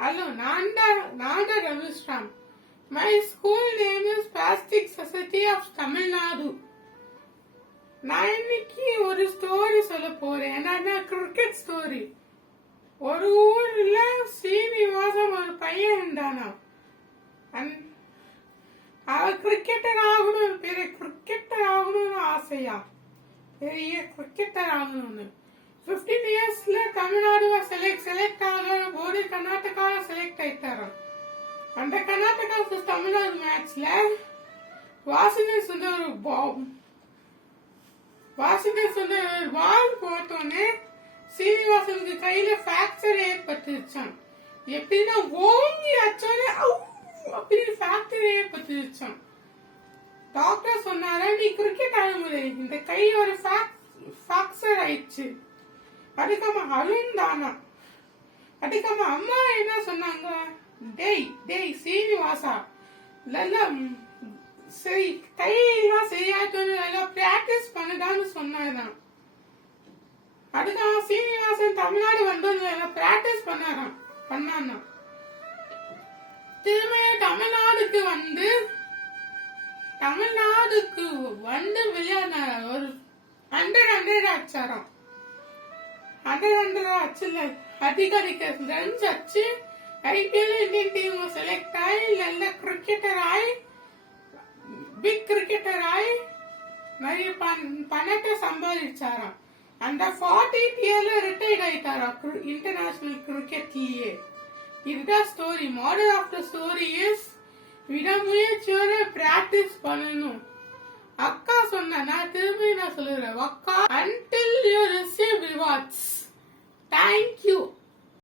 Hello, Nanda, Nanda Ravishram. My school name is Plastic Society of Tamil Nadu. நான் இன்னைக்கு ஒரு story சொல்ல போறேன். என்னன்னா கிரிக்கெட் ஸ்டோரி ஒரு ஊர்ல ஸ்ரீனிவாசம் ஒரு பையன் இருந்தானா? அன்- அவன் கிரிக்கெட்டர் ஆகணும் பெரிய கிரிக்கெட்டர் ஆகணும்னு ஆசையா? பெரிய கிரிக்கெட்டர் ஆகணும்னு. ஃபிஃப்டீன் இயர்ஸ்ல தமிழ்நாடு செலக்ட் செலக்ட் ஆக கர்நாடகாவில் தரம் அந்த கர்நாடகா வர்சஸ் தமிழ்நாடு மேட்ச்ல வாசுதேவ் சுந்தர் பாம் வாசுதேவ் சுந்தர் பால் போட்டோன்னே சீனிவாசனுக்கு கையில ஃபிராக்சர் ஏற்பட்டுருச்சான் எப்படின்னா ஓங்கி அச்சோன்னே அப்படின்னு ஃபிராக்சர் ஏற்பட்டுருச்சான் டாக்டர் சொன்னாரா நீ கிரிக்கெட் ஆட இந்த இந்த கையோட ஃபிராக்சர் ஆயிடுச்சு. அதுக்கப்புறம் அருண் தானா அதுக்கப்புறம் அம்மா என்ன சொன்னாங்க? டேய் டேய் சீனிவாசா நல்லா சரி கையெல்லாம் சரியாட்டு நல்லா பிராக்டிஸ் பண்ணுதான்னு சொன்னாராம். அதுதான் சீனிவாசன் தமிழ்நாடு வந்து எல்லாம் பிராக்டிஸ் பண்ணாராம். பண்ணானா. திரும்ப தமிழ்நாடுக்கு வந்து தமிழ்நாடுக்கு வந்து விளையாட ஒரு ஹண்ட்ரட் ஹண்ட்ரட் அடிச்சாராம். ஹண்ட்ரட் ஹண்ட்ரட் அச்சுல அதிகரிக்க ரன்ஸ் அச்சு ஐபிஎல் இந்தியன் செலக்ட் ஆகி நல்ல கிரிக்கெட்டர் ஆகி பிக் கிரிக்கெட்டர் ஆகி நிறைய பண- பணத்தை சம்பாதிச்சாராம். அந்த ஃபார்ட்டி இயர்ல ரிட்டையர்ட் ஆயிட்டாராம் இதுதான் story model of the story is விடாமுயற்சியோட practice பண்ணணும். அக்கா சொன்ன நான் திரும்பி நான் சொல்லுறேன் அக்கா until you receive rewards thank you